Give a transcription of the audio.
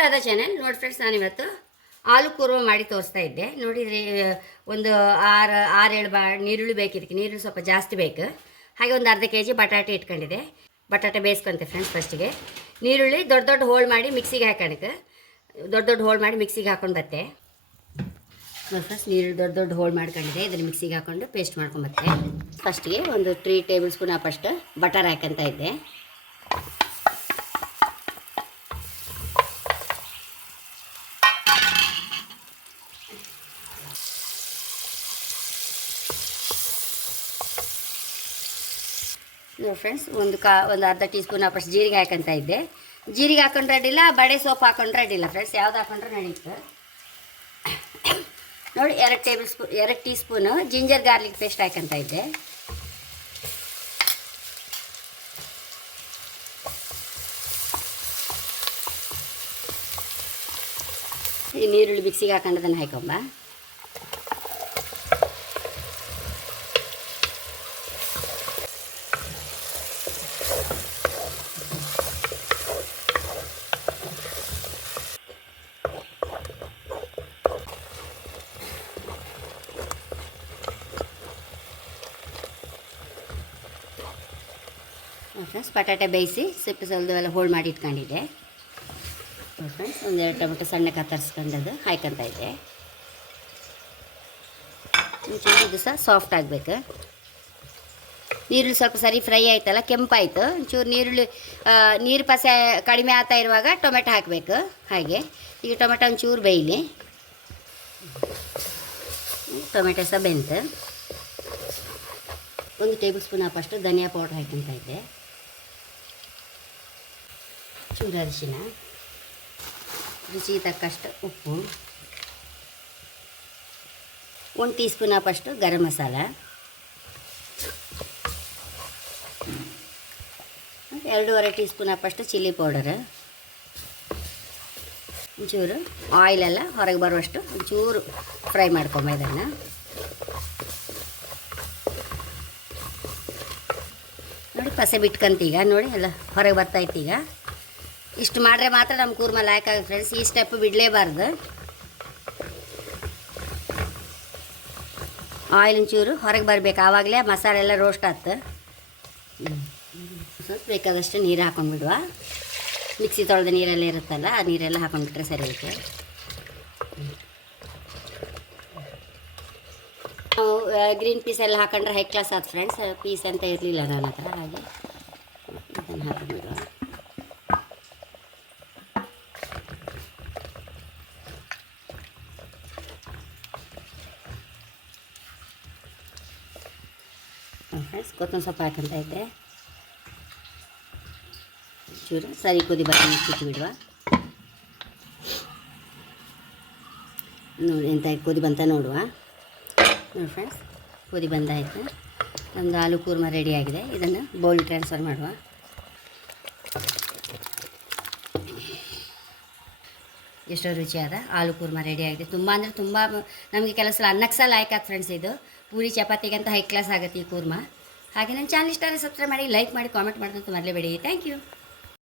Radha channel. ನೋಡಿ friends, ನಾನಿವತ್ತು ಆಲೂ ಕೂರ್ಮ ಮಾಡಿ ತೋರಿಸ್ತಾ ಇದ್ದೆ. ನೋಡಿದರೆ ಒಂದು 6-7 ನೀರುಳ್ಳಿ ಬೇಕು. ಇದಕ್ಕೆ ನೀರುಳ್ಳಿ ಸ್ವಲ್ಪ ಜಾಸ್ತಿ ಬೇಕು. ಹಾಗೆ ಒಂದು ಅರ್ಧ kg ಬಟಾಟೆ ಇಟ್ಕೊಂಡಿದೆ. ಬಟಾಟೆ ಬೇಯಿಸ್ಕೊಂತೆ ಫ್ರೆಂಡ್ಸ್. ಫಸ್ಟಿಗೆ ನೀರುಳ್ಳಿ ದೊಡ್ಡ ಹೋಳು ಮಾಡಿ ಮಿಕ್ಸಿಗೆ ಹಾಕೋಣಕ್ಕೆ ದೊಡ್ಡ ಹೋಳು ಮಾಡಿ ಮಿಕ್ಸಿಗೆ ಹಾಕೊಂಡು ಬತ್ತೆ. ನೋಡಿ ಫ್ರೆಂಡ್ಸ್, ನೀರುಳ್ಳಿ ದೊಡ್ಡ ಹೋಳು ಮಾಡ್ಕೊಂಡಿದೆ. ಇದನ್ನು ಮಿಕ್ಸಿಗೆ ಹಾಕೊಂಡು ಪೇಸ್ಟ್ ಮಾಡ್ಕೊಂಬತ್ತೆ. ಫಸ್ಟಿಗೆ ಒಂದು 3 ಟೇಬಲ್ ಸ್ಪೂನ್ ಅಷ್ಟು ಬಟರ್ ಹಾಕಂತ ಇದ್ದೆ. ನೋಡಿ ಫ್ರೆಂಡ್ಸ್, ಒಂದು ಅರ್ಧ ಟೀ ಸ್ಪೂನ್ ಅಷ್ಟು ಜೀರಿಗೆ ಹಾಕಂತ ಇದ್ದೆ. ಜೀರಿಗೆ ಹಾಕೊಂಡ್ರೆ ಅಡ್ಡಿಲ್ಲ, ಬಡೆ ಸೋಪ್ ಹಾಕೊಂಡ್ರೆ ಅಡ್ಡಿಲ್ಲ ಫ್ರೆಂಡ್ಸ್, ಯಾವ್ದು ಹಾಕೊಂಡ್ರೆ ನಡೀತು. ನೋಡಿ 2 tea spoon ginger garlic paste ಹಾಕಂತ ಇದ್ದೆ. ಈ ನೀರುಳ್ಳಿ ಮಿಕ್ಸಿಗೆ ಹಾಕೊಂಡದನ್ನು ಹಾಕೊಂಬ. ಫ್ರೆಂಡ್ಸ್, ಬಟಾಟೆ ಬೇಯಿಸಿ ಸ್ವಲ್ಪವೆಲ್ಲ ಹೋಳು ಮಾಡಿ ಇಟ್ಕೊಂಡಿದ್ದೆ. ಫ್ರೆಂಡ್ಸ್, 1-2 ಟೊಮೆಟೊ ಸಣ್ಣ ಕತ್ತರಿಸ್ಕೊಂಡದು ಹಾಕಂತ ಇದ್ದೆ. ಒಂಚೂರು ಇದು ಸಹ ಸಾಫ್ಟ್ ಆಗಬೇಕು. ನೀರುಳ್ಳಿ ಸ್ವಲ್ಪ ಸರಿ ಫ್ರೈ ಆಯ್ತಲ್ಲ, ಕೆಂಪಾಯಿತು. ಒಂಚೂರು ನೀರು ಪಸೆ ಕಡಿಮೆ ಆಗ್ತಾ ಇರುವಾಗ ಟೊಮೆಟೊ ಹಾಕಬೇಕು. ಹಾಗೆ ಈಗ ಟೊಮೆಟೊ ಒಂಚೂರು ಬೇಯಲಿ. ಟೊಮೆಟೊ ಸಹ ಬೆಂತು. 1 ಟೇಬಲ್ ಸ್ಪೂನ್ ಅಷ್ಟು ಧನಿಯಾ ಪೌಡರ್ ಹಾಕಂತ ಇದ್ದೆ. ಚೂರು ಅರಿಶಿನ, ರುಚಿಗೆ ತಕ್ಕಷ್ಟು ಉಪ್ಪು, 1 ಟೀ ಸ್ಪೂನ್ ಅಷ್ಟು ಗರಂ ಮಸಾಲ, 2.5 ಟೀ ಸ್ಪೂನ್ ಅಷ್ಟು ಚಿಲ್ಲಿ ಪೌಡರ್, ಒಂಚೂರು ಆಯಿಲೆಲ್ಲ ಹೊರಗೆ ಬರುವಷ್ಟು ಒಂಚೂರು ಫ್ರೈ ಮಾಡ್ಕೊಂಬ. ಇದನ್ನು ನೋಡಿ ಪಸೆ ಬಿಟ್ಕಂತೀಗ. ನೋಡಿ ಎಲ್ಲ ಹೊರಗೆ ಬರ್ತಾಯಿತ್ತು. ಈಗ ಇಷ್ಟು ಮಾಡಿದ್ರೆ ಮಾತ್ರ ನಮ್ಮ ಕೂರ್ಮ ಲಾಯಕ್ ಆಗುತ್ತೆ ಫ್ರೆಂಡ್ಸ್. ಈ ಸ್ಟೆಪ್ ಬಿಡಲೇಬಾರ್ದು. ಆಯಿಲ್ ಒಂಚೂರು ಹೊರಗೆ ಬರಬೇಕು, ಆವಾಗಲೇ ಮಸಾಲೆ ಎಲ್ಲ ರೋಸ್ಟ್ ಆಯ್ತು. ಸ್ವಲ್ಪ ಬೇಕಾದಷ್ಟು ನೀರು ಹಾಕೊಂಡ್ಬಿಡುವ. ಮಿಕ್ಸಿ ತೊಳೆದ ನೀರೆಲ್ಲ ಇರುತ್ತಲ್ಲ, ಆ ನೀರೆಲ್ಲ ಹಾಕೊಂಡ್ಬಿಟ್ರೆ ಸರಿ ಇರುತ್ತೆ. ನಾವು ಗ್ರೀನ್ ಪೀಸ್ ಎಲ್ಲ ಹಾಕೊಂಡ್ರೆ ಹೈ ಕ್ಲಾಸ್ ಆಯ್ತು ಫ್ರೆಂಡ್ಸ್. ಪೀಸ್ ಅಂತ ಇರಲಿಲ್ಲ ನನ್ನ ಹತ್ರ, ಹಾಗೆ ಇದನ್ನು ಹಾಕೊಂಡ್ಬಿಡುವ. ಫ್ರೆಂಡ್ಸ್, ಕೊತ್ತಂಬರಿ ಸೊಪ್ಪು ಹಾಕಂತ ಇದ್ದೆ. ಚೂರು ಸರಿ ಕುದಿ ಮುಚ್ಚಿಟ್ಟು ಬಿಡುವ. ನೋಡಿ ಎಂತ ಕುದಿ ಬಂತ ನೋಡುವ. ನೋಡಿ ಫ್ರೆಂಡ್ಸ್, ಕುದಿ ಬಂದಾಯಿತು. ಒಂದು ಆಲೂ ಕೂರ್ಮ ರೆಡಿಯಾಗಿದೆ. ಇದನ್ನು ಬೌಲ್ ಟ್ರಾನ್ಸ್ಫರ್ ಮಾಡುವ. ಎಷ್ಟೋ ರುಚಿಯಾದ ಆಲೂ ಕೂರ್ಮ ರೆಡಿಯಾಗಿದೆ. ತುಂಬ ಅಂದರೆ ತುಂಬ ನಮಗೆ ಕೆಲವು ಸಲ ಅನ್ನಕ್ಕೆ ಸಹ ಲಾಯ್ಕ್ ಆಗುತ್ತೆ ಫ್ರೆಂಡ್ಸ್. ಇದು ಪೂರಿ ಚಪಾತಿಗಂತ ಹೈ ಕ್ಲಾಸ್ ಆಗುತ್ತೆ ಈ ಕೂರ್ಮ. ಹಾಗೆ ನನ್ನ ಚಾನಲ್ ಇಷ್ಟ ಆದರೆ ಸಬ್ಸ್ಕ್ರೈಬ್ ಮಾಡಿ, ಲೈಕ್ ಮಾಡಿ, ಕಾಮೆಂಟ್ ಮಾಡೋದಂತ ಮರಲೇಬೇಡಿ. Thank you.